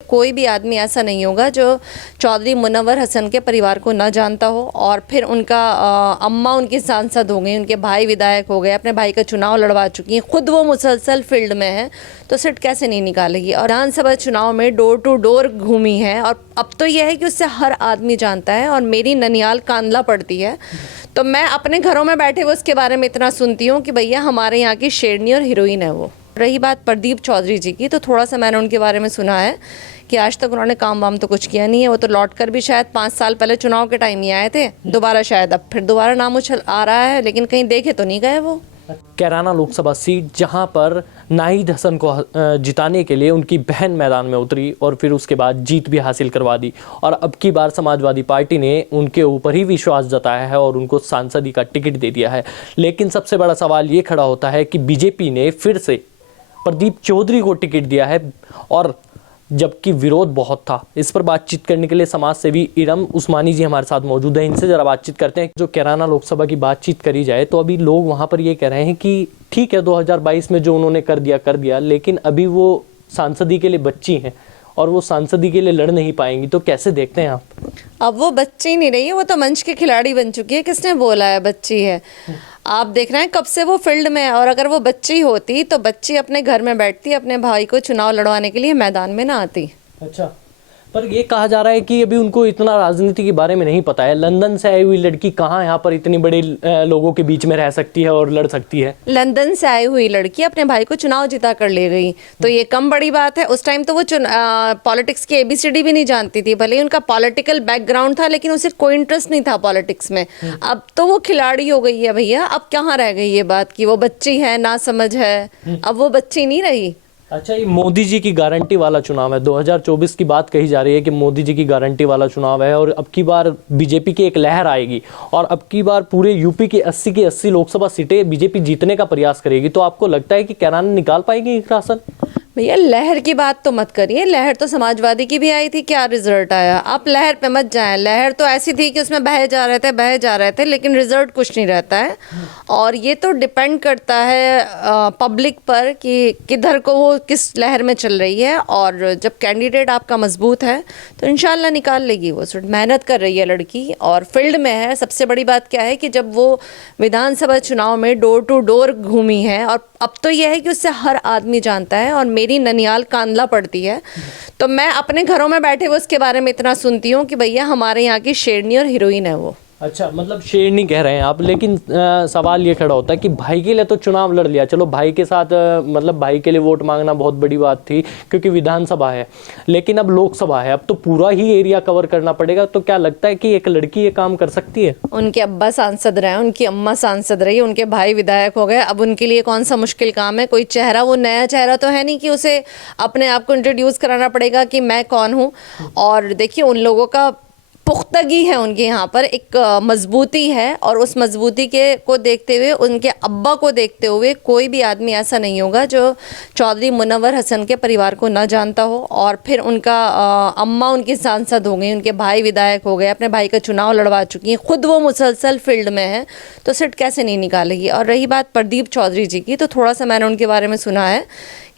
कोई भी आदमी ऐसा नहीं होगा जो चौधरी मुनव्वर हसन के परिवार को ना जानता हो। और फिर उनका अम्मा उनकी सांसद हो गई, उनके भाई विधायक हो गए, अपने भाई का चुनाव लड़वा चुकी हैं, खुद वो मुसलसल फील्ड में है, तो सीट कैसे नहीं निकालेगी। और विधानसभा चुनाव में डोर टू डोर घूमी है और अब तो यह है कि उससे हर आदमी जानता है। और मेरी ननियाल कांदला पड़ती है, तो मैं अपने घरों में बैठे हुए उसके बारे में इतना सुनती हूँ कि भैया हमारे यहाँ की शेरनी और हीरोइन है वो। रही बात प्रदीप चौधरी जी की, तो थोड़ा सा मैंने उनके बारे में सुना है कि आज तक उन्होंने काम वाम तो कुछ किया नहीं है। वो तो लौट कर भी शायद 5 साल पहले चुनाव के टाइम ही आए थे, दोबारा शायद अब फिर दोबारा नाम उछल आ रहा है, लेकिन कहीं देखे तो नहीं गए वो। कैराना लोकसभा सीट जहां पर नाहिद हसन को जिताने के लिए उनकी बहन मैदान में उतरी और फिर उसके बाद जीत भी हासिल करवा दी। और अब की बार समाजवादी पार्टी ने उनके ऊपर ही विश्वास जताया है और उनको सांसदी का टिकट दे दिया है। लेकिन सबसे बड़ा सवाल ये खड़ा होता है कि बीजेपी ने फिर से प्रदीप चौधरी को टिकट दिया है, और जबकि विरोध बहुत था। इस पर बातचीत करने के लिए समाज सेवी इरम उस्मानी जी हमारे साथ मौजूद हैं। इनसे जरा बातचीत करते हैं। जो कैराना लोकसभा की बातचीत करी जाए तो अभी लोग वहां पर ये कह रहे हैं कि ठीक है 2022 में जो उन्होंने कर दिया, लेकिन अभी वो सांसदी के लिए बच्ची हैं और वो सांसदी के लिए लड़ नहीं पाएंगी, तो कैसे देखते हैं आप? अब वो बच्ची नहीं रही है, वो तो मंच की खिलाड़ी बन चुकी है। किसने बोला है बच्ची है? आप देख रहे हैं कब से वो फील्ड में है। और अगर वो बच्ची होती तो बच्ची अपने घर में बैठती, अपने भाई को चुनाव लड़वाने के लिए मैदान में ना आती। अच्छा, पर ये कहा जा रहा है कि अभी उनको इतना राजनीति के बारे में नहीं पता है। लंदन से आई हुई लड़की कहाँ यहाँ पर इतनी बड़ी लोगों के बीच में रह सकती है और लड़ सकती है? लंदन से आई हुई लड़की अपने भाई को चुनाव जिता कर ले गई, तो ये कम बड़ी बात है। उस टाइम तो वो पॉलिटिक्स की ABCD भी नहीं जानती थी, भले ही उनका पॉलिटिकल बैकग्राउंड था, लेकिन उसे कोई इंटरेस्ट नहीं था पॉलिटिक्स में। अब तो वो खिलाड़ी हो गई है भैया। अब कहाँ रह गई ये बात कि वो बच्ची है, ना समझ है। अब वो बच्ची नहीं रही। अच्छा, ये मोदी जी की गारंटी वाला चुनाव है। 2024 की बात कही जा रही है कि मोदी जी की गारंटी वाला चुनाव है और अब की बार बीजेपी की एक लहर आएगी और अब की बार पूरे यूपी की 80 लोकसभा सीटें बीजेपी जीतने का प्रयास करेगी। तो आपको लगता है कि कैराना निकाल पाएगी राशन? भैया लहर की बात तो मत करिए। लहर तो समाजवादी की भी आई थी, क्या रिजल्ट आया? आप लहर पे मत जाएं। लहर तो ऐसी थी कि उसमें बहे जा रहे थे, लेकिन रिजल्ट कुछ नहीं रहता है। और ये तो डिपेंड करता है पब्लिक पर कि किधर को वो किस लहर में चल रही है। और जब कैंडिडेट आपका मजबूत है तो इंशाल्लाह निकाल लेगी वो। मेहनत कर रही है लड़की और फील्ड में है। सबसे बड़ी बात क्या है कि जब वो विधानसभा चुनाव में डोर टू डोर घूमी है, और अब तो यह है कि उससे हर आदमी जानता है। और मेरी ननियाल कांदला पड़ती है, तो मैं अपने घरों में बैठे हुए उसके बारे में इतना सुनती हूँ कि भैया हमारे यहाँ की शेरनी और हीरोइन है वो। अच्छा, मतलब शेरनी कह रहे हैं आप, लेकिन सवाल ये खड़ा होता है कि भाई के लिए तो चुनाव लड़ लिया, चलो भाई के साथ मतलब भाई के लिए वोट मांगना बहुत बड़ी बात थी क्योंकि विधानसभा है, लेकिन अब लोकसभा है, अब तो पूरा ही एरिया कवर करना पड़ेगा। तो क्या लगता है कि एक लड़की ये काम कर सकती है? उनके अब्बा सांसद रहे, उनकी अम्मा सांसद रही, उनके भाई विधायक हो गए। अब उनके लिए कौन सा मुश्किल काम है? कोई चेहरा, वो नया चेहरा तो है नहीं कि उसे अपने आप को इंट्रोड्यूस कराना पड़ेगा कि मैं कौन हूँ। और देखिए उन लोगों का पुख्तगी है, उनके यहाँ पर एक मजबूती है, और उस मजबूती के को देखते हुए, उनके अब्बा को देखते हुए, कोई भी आदमी ऐसा नहीं होगा जो चौधरी मुनव्वर हसन के परिवार को ना जानता हो। और फिर उनका अम्मा उनकी सांसद हो गई, उनके भाई विधायक हो गए, अपने भाई का चुनाव लड़वा चुकी हैं, खुद वो मुसलसल फील्ड में है, तो सीट कैसे नहीं निकालेगी। और रही बात प्रदीप चौधरी जी की, तो थोड़ा सा मैंने उनके बारे में सुना है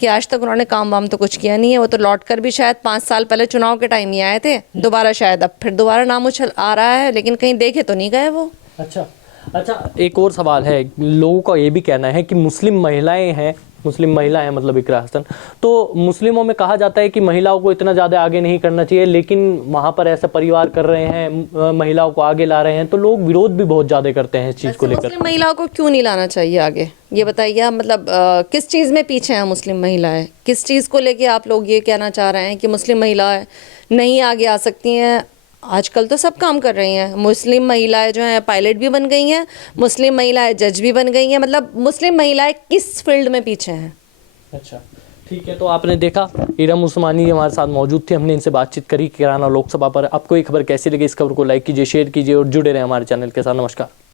कि आज तक उन्होंने काम वाम तो कुछ किया नहीं है। वो तो लौट कर भी शायद 5 साल पहले चुनाव के टाइम ही आए थे, दोबारा शायद अब फिर दोबारा नाम उछल आ रहा है, लेकिन कहीं देखे तो नहीं गए वो। अच्छा, एक और सवाल है। लोगों का ये भी कहना है कि मुस्लिम महिला है मतलब इकरा हसन, तो मुस्लिमों में कहा जाता है कि महिलाओं को इतना ज़्यादा आगे नहीं करना चाहिए, लेकिन वहाँ पर ऐसा परिवार कर रहे हैं, महिलाओं को आगे ला रहे हैं, तो लोग विरोध भी बहुत ज़्यादा करते हैं इस चीज़ को लेकर। मुस्लिम महिलाओं को क्यों नहीं लाना चाहिए आगे, ये बताइए। मतलब किस चीज़ में पीछे हैं मुस्लिम महिलाएं? किस चीज़ को लेके आप लोग ये कहना चाह रहे हैं कि मुस्लिम महिलाएं नहीं आगे आ सकती हैं? आजकल तो सब काम कर रही हैं। मुस्लिम महिलाएं जो हैं पायलट भी बन गई हैं, मुस्लिम महिलाएं जज भी बन गई हैं। मतलब मुस्लिम महिलाएं किस फील्ड में पीछे हैं? अच्छा, ठीक है। तो आपने देखा इरम उस्मानी हमारे साथ मौजूद थे, हमने इनसे बातचीत करी कैराना लोकसभा पर। आपको ये खबर कैसी लगी? इस खबर को लाइक कीजिए, शेयर कीजिए और जुड़े रहे हमारे चैनल के साथ। नमस्कार।